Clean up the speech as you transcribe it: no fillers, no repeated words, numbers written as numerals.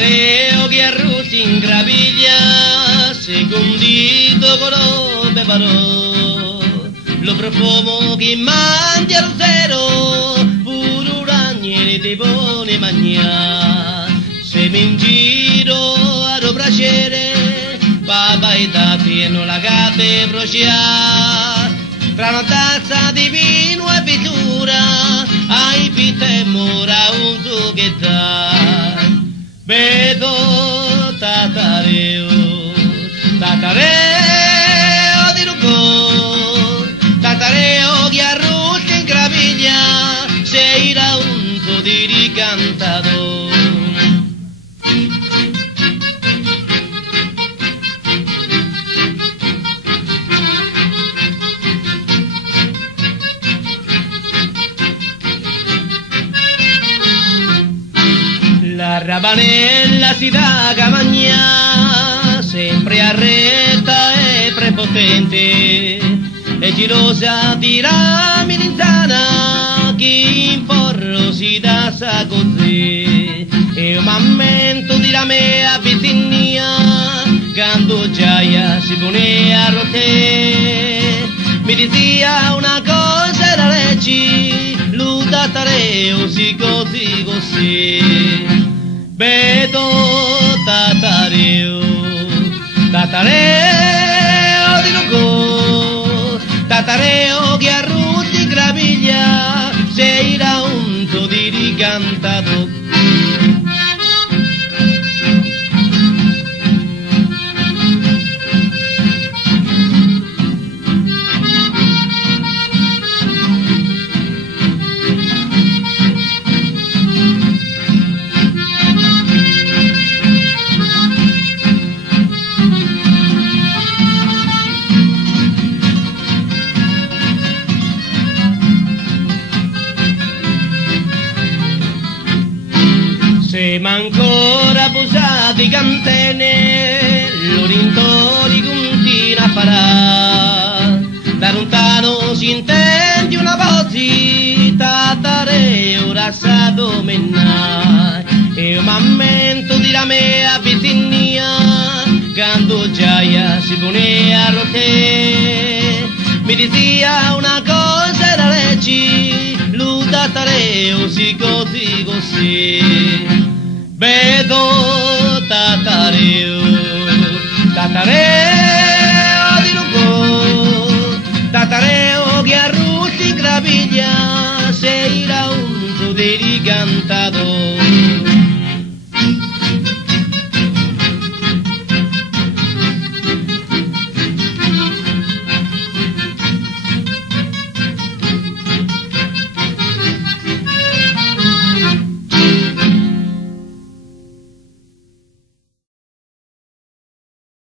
Tatareo che arruti in graviglia, secondito colore preparò, lo profumo che mangia lo zero, pure un ragnere di buone magna, se mi in giro a lo piacere, papà e tati e non la cate procea, tra una tazza di vino e pittura, ai pite mora un tu che dai. Vedo tatareo, tatareo di Lugo, tatareo che arruti in graviglia, sei da un po' di ricantato. La rabanella si dà cavagna, sempre arreta e prepotente, e gelosa di rami l'inzana, chi in forro si dà sa così, e un mammento di la mea bitinnia, quando giaia si pone a rote, mi dizia una cosa da leggi, lu tatareo si così così. Vedo tatareo, tatareo di Lugo, tatareo che arruti in graviglia, sei da un po' di ricantato. Se ancora posati cantene, l'orintori continua a parare, da lontano si intende una voce, tatareo rassato mennai, e un mammento di la mea bitinnia, quando giaia si pone a rote, mi dizia una cosa da leggi, lu tatareo si così così. Vedo tatareo, tatareo di Lugo, tatareo che arruti in graviglia,